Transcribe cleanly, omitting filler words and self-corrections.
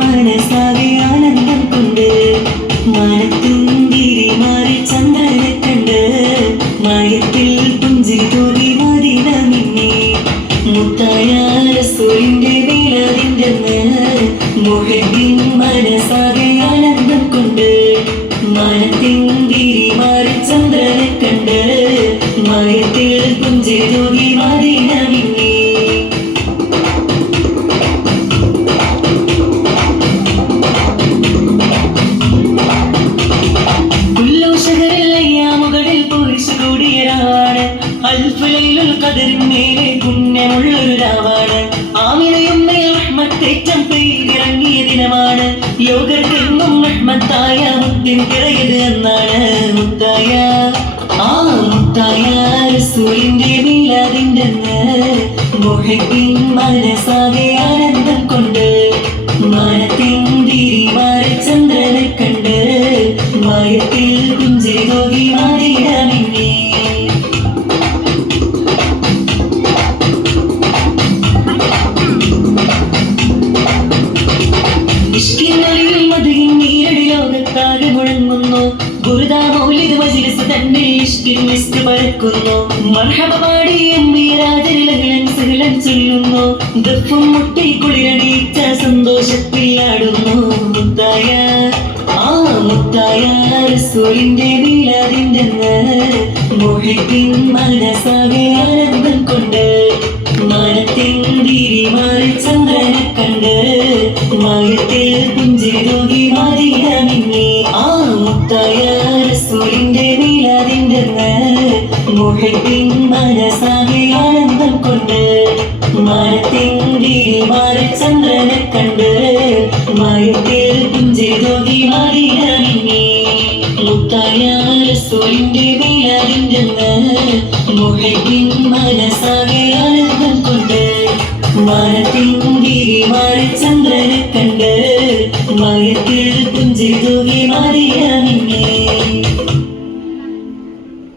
മനസാകെ ആനന്ദം കൊണ്ട് മനത്തുന്തിരി മാറി ചന്ദ്രനെ കണ്ട് മയത്തിൽ പുഞ്ചിരി തൂകി മദീന മിന്നി മുത്തായ റസൂലിന്റെ മീലാദിന്റെ മുഹബ്ബിൻ മനസാകെ ആനന്ദം കൊണ്ട് മനത്തിന്തിരി മാറി ചന്ദ്രനെ കണ്ട് മയത്തിൽ പുഞ്ചിരി തൂകി മദീന മിന്നി ിന്മേലെ പുണ്യമുള്ളൊരു രാവാണ്. ആമിനയും റഹ്മത്തേറ്റം പെയ്തിറങ്ങിയ ദിനമാണ്. ലോകർക്കെന്നും റഹ്മത്തായ മുത്തിൻ പിറയത് എന്നാണ്. മുത്തായ റസൂലിന്റെ മീലാദിന്റെ മുഹബ്ബിൻ മനസാകെ ആനന്ദം കൊണ്ട് മനത്തിന്തിരി മാറി ചന്ദ്രനെ കണ്ട് മയത്തിൽ പുഞ്ചിരി തൂകി മദീന മിന്നി ലോകത്താകെ മുഴങ്ങുന്നു. ഗുരുദാമൗലിദ് മജ്‌ലിസ് തന്നിൽ ഇഷ്കിൻ മിസ്ക് പരക്കുന്നു. മർഹബ പാടി എംബിരാജരിലകിലൻ സഹലൻ ചൊല്ലുന്നു. ദഫും മുട്ടി കുളിരണിയിച്ച സന്തോഷത്തിൽ ആടുന്നു. മുത്തായ റസൂലിന്റെ മീലാദിന്റെ മുഹബ്ബിൻ മനസാകെ ആനന്ദം കൊണ്ട് മനത്തിന്തിരി മാറി ചന്ദ്രനെ കണ്ട് മയത്തിൽ പുഞ്ചിരി തൂകി മദീന മിന്നി മുത്തായ റസൂലിന്റെ മീലാദിന്റെ മുഹബ്ബിൻ മനസാകെ ആനന്ദം കൊണ്ട് മനത്തിന്തിരി മാറി ചന്ദ്രനെ കണ്ട് മയത്തിൽ പുഞ്ചിരി തൂകി മദീന മിന്നി മുത്തായ റസൂലിന്റെ മീലാദിന്റെ മുഹബ്ബിൻ മനസാകെ ആനന്ദം കൊണ്ട് മനത്തിന്തിരി മാറി ചന്ദ്രനെ കണ്ട് മയത്തിൽ പുഞ്ചിരി തൂകി മദീന